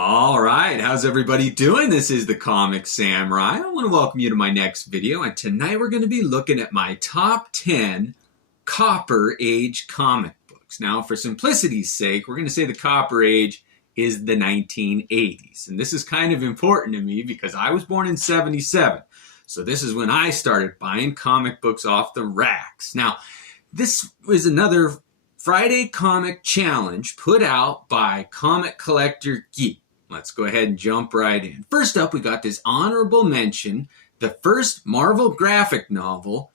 All right, how's everybody doing? This is the Comic Samurai. I want to welcome you to my next video, and tonight we're going to be looking at my top 10 Copper Age comic books. Now, for simplicity's sake, we're going to say the Copper Age is the 1980s, and this is kind of important to me because I was born in '77, so this is when I started buying comic books off the racks. Now, this was another Friday comic challenge put out by Comic Collector Geek. Let's go ahead and jump right in. First up, we got this honorable mention, the first Marvel graphic novel,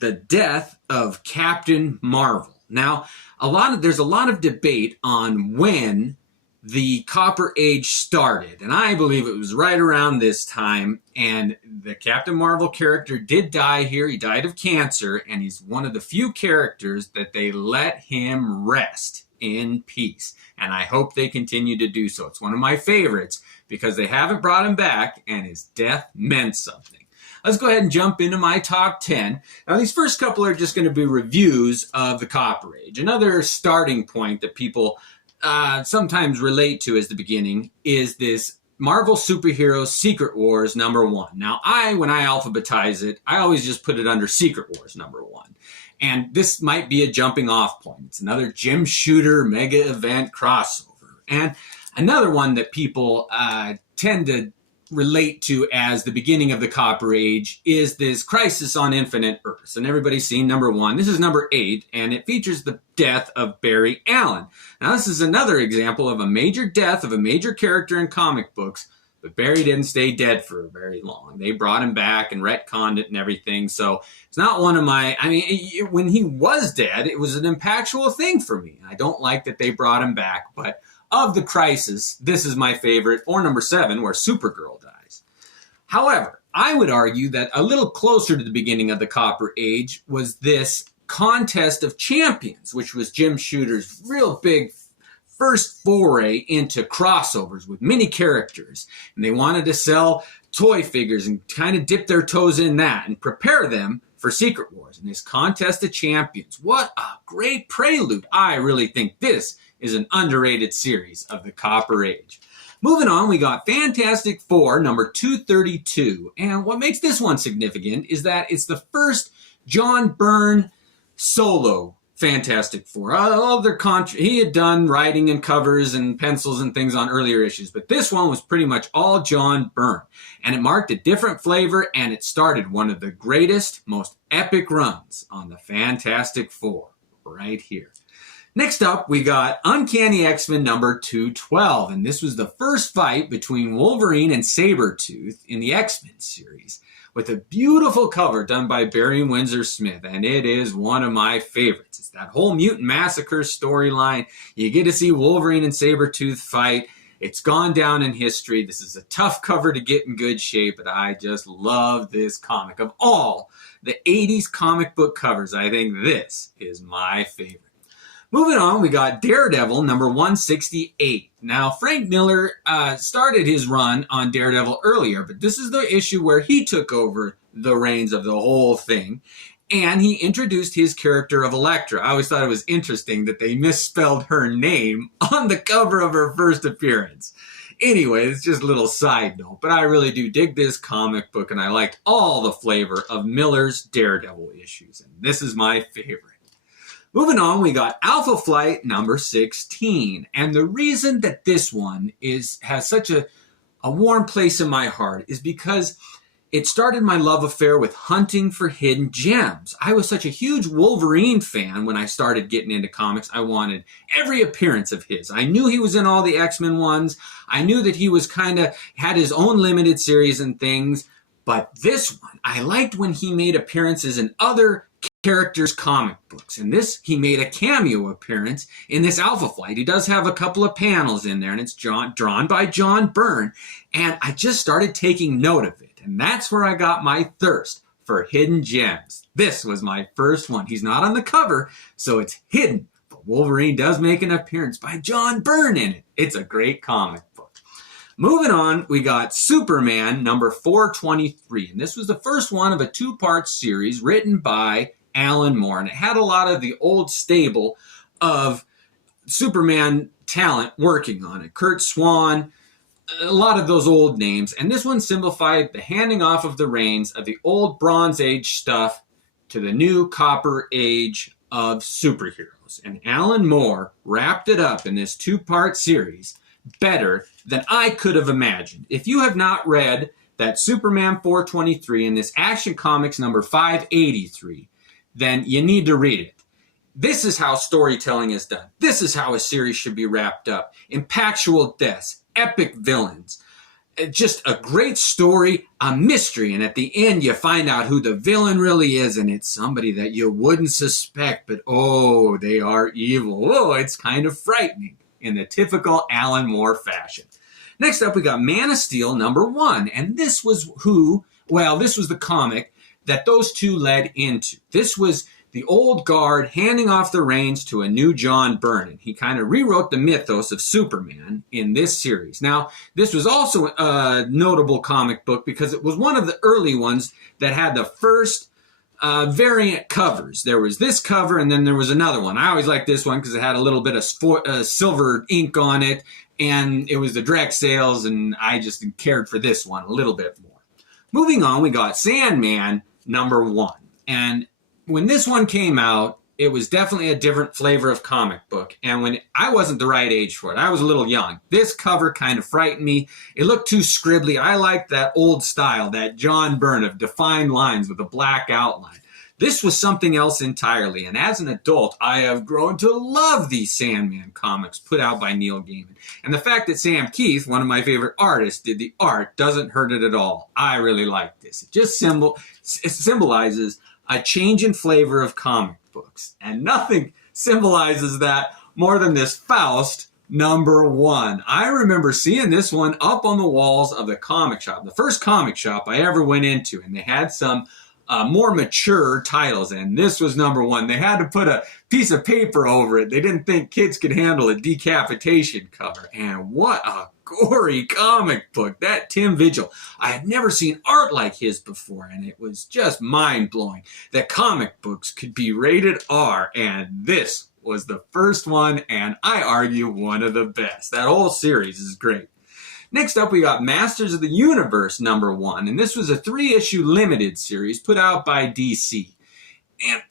The Death of Captain Marvel. Now, there's a lot of debate on when the Copper Age started, and I believe it was right around this time, and the Captain Marvel character did die here. He died of cancer, and he's one of the few characters that they let him rest in peace, and I hope they continue to do so. It's one of my favorites because they haven't brought him back, and his death meant something. Let's go ahead and jump into my top 10. Now, these first couple are just going to be reviews of the Copper Age. Another starting point that people sometimes relate to as the beginning is this Marvel Superheroes Secret Wars #1. Now, when I alphabetize it, I always just put it under Secret Wars #1. And this might be a jumping off point. It's another Jim Shooter mega event crossover. And another one that people tend to relate to as the beginning of the Copper Age is this Crisis on Infinite Earths. And everybody's seen #1. This is #8, and it features the death of Barry Allen. Now, this is another example of a major death of a major character in comic books, but Barry didn't stay dead for very long. They brought him back and retconned it and everything. So it's not one of my, when he was dead, it was an impactful thing for me. I don't like that they brought him back, but of the Crisis, this is my favorite, or #7, where Supergirl dies. However, I would argue that a little closer to the beginning of the Copper Age was this Contest of Champions, which was Jim Shooter's real big first foray into crossovers with many characters. And they wanted to sell toy figures and kind of dip their toes in that and prepare them for Secret Wars. And this Contest of Champions, what a great prelude. I really think this is an underrated series of the Copper Age. Moving on, we got Fantastic Four, #232. And what makes this one significant is that it's the first John Byrne solo Fantastic Four. He had done writing and covers and pencils and things on earlier issues, but this one was pretty much all John Byrne. And it marked a different flavor, and it started one of the greatest, most epic runs on the Fantastic Four right here. Next up, we got Uncanny X-Men #212, and this was the first fight between Wolverine and Sabretooth in the X-Men series, with a beautiful cover done by Barry Windsor Smith, and it is one of my favorites. It's that whole Mutant Massacre storyline. You get to see Wolverine and Sabretooth fight. It's gone down in history. This is a tough cover to get in good shape, but I just love this comic. Of all the 80s comic book covers, I think this is my favorite. Moving on, we got Daredevil #168. Now, Frank Miller started his run on Daredevil earlier, but this is the issue where he took over the reins of the whole thing, and he introduced his character of Elektra. I always thought it was interesting that they misspelled her name on the cover of her first appearance. Anyway, it's just a little side note, but I really do dig this comic book, and I liked all the flavor of Miller's Daredevil issues, and this is my favorite. Moving on, we got Alpha Flight #16. And the reason that this one has such a warm place in my heart is because it started my love affair with hunting for hidden gems. I was such a huge Wolverine fan when I started getting into comics. I wanted every appearance of his. I knew he was in all the X-Men ones. I knew that he was had his own limited series and things. But this one, I liked when he made appearances in other characters' comic books. And this, he made a cameo appearance in this Alpha Flight. He does have a couple of panels in there, and it's drawn by John Byrne. And I just started taking note of it. And that's where I got my thirst for hidden gems. This was my first one. He's not on the cover, so it's hidden. But Wolverine does make an appearance by John Byrne in it. It's a great comic book. Moving on, we got Superman #423. And this was the first one of a two-part series written by Alan Moore. And it had a lot of the old stable of Superman talent working on it. Kurt Swan, a lot of those old names. And this one simplified the handing off of the reins of the old Bronze Age stuff to the new Copper Age of superheroes. And Alan Moore wrapped it up in this two-part series better than I could have imagined. If you have not read that Superman 423 in this Action Comics number 583, then you need to read it. This is how storytelling is done. This is how a series should be wrapped up. Impactful deaths, epic villains, just a great story, a mystery, and at the end you find out who the villain really is, and it's somebody that you wouldn't suspect, but oh, they are evil. Oh, it's kind of frightening in the typical Alan Moore fashion. Next up, we got Man of Steel number 1, and this was this was the comic that those two led into. This was the old guard handing off the reins to a new John Byrne. He kind of rewrote the mythos of Superman in this series. Now, this was also a notable comic book because it was one of the early ones that had the first variant covers. There was this cover, and then there was another one. I always liked this one because it had a little bit of silver ink on it, and it was the direct sales, and I just cared for this one a little bit more. Moving on, we got Sandman number 1. And when this one came out, it was definitely a different flavor of comic book. And when I wasn't the right age for it, I was a little young. This cover kind of frightened me. It looked too scribbly. I liked that old style, that John Byrne of defined lines with a black outline. This was something else entirely. And as an adult, I have grown to love these Sandman comics put out by Neil Gaiman. And the fact that Sam Keith, one of my favorite artists, did the art doesn't hurt it at all. I really like this. It just symbolizes a change in flavor of comic books. And nothing symbolizes that more than this Faust number 1. I remember seeing this one up on the walls of the comic shop, the first comic shop I ever went into, and they had some more mature titles, and this was number 1. They had to put a piece of paper over it. They didn't think kids could handle a decapitation cover, and what a gory comic book. That Tim Vigil, I had never seen art like his before, and it was just mind-blowing that comic books could be rated R, and this was the first one, and I argue one of the best. That whole series is great. Next up, we got Masters of the Universe number 1, and this was a 3-issue limited series put out by DC. And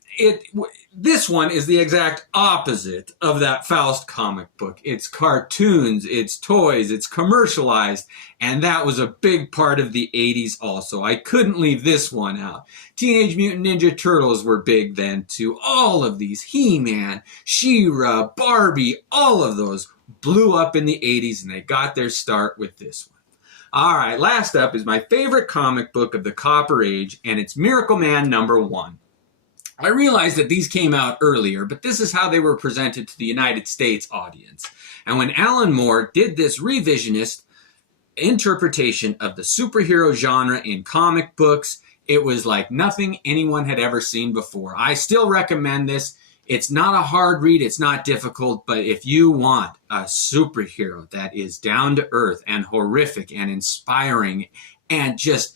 this one is the exact opposite of that Faust comic book. It's cartoons, it's toys, it's commercialized, and that was a big part of the 80s also. I couldn't leave this one out. Teenage Mutant Ninja Turtles were big then too. All of these, He-Man, She-Ra, Barbie, all of those blew up in the 80s, and they got their start with this one. All right, last up is my favorite comic book of the Copper Age, and it's Miracle Man number 1. I realized that these came out earlier, but this is how they were presented to the United States audience. And when Alan Moore did this revisionist interpretation of the superhero genre in comic books, it was like nothing anyone had ever seen before. I still recommend this. It's not a hard read, it's not difficult, but if you want a superhero that is down to earth and horrific and inspiring and just,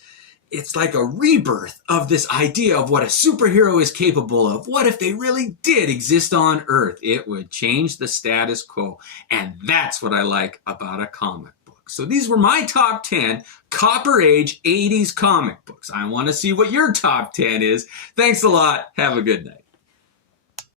it's like a rebirth of this idea of what a superhero is capable of. What if they really did exist on Earth? It would change the status quo, and that's what I like about a comic book. So these were my top 10 Copper Age 80s comic books. I want to see what your top 10 is. Thanks a lot. Have a good night.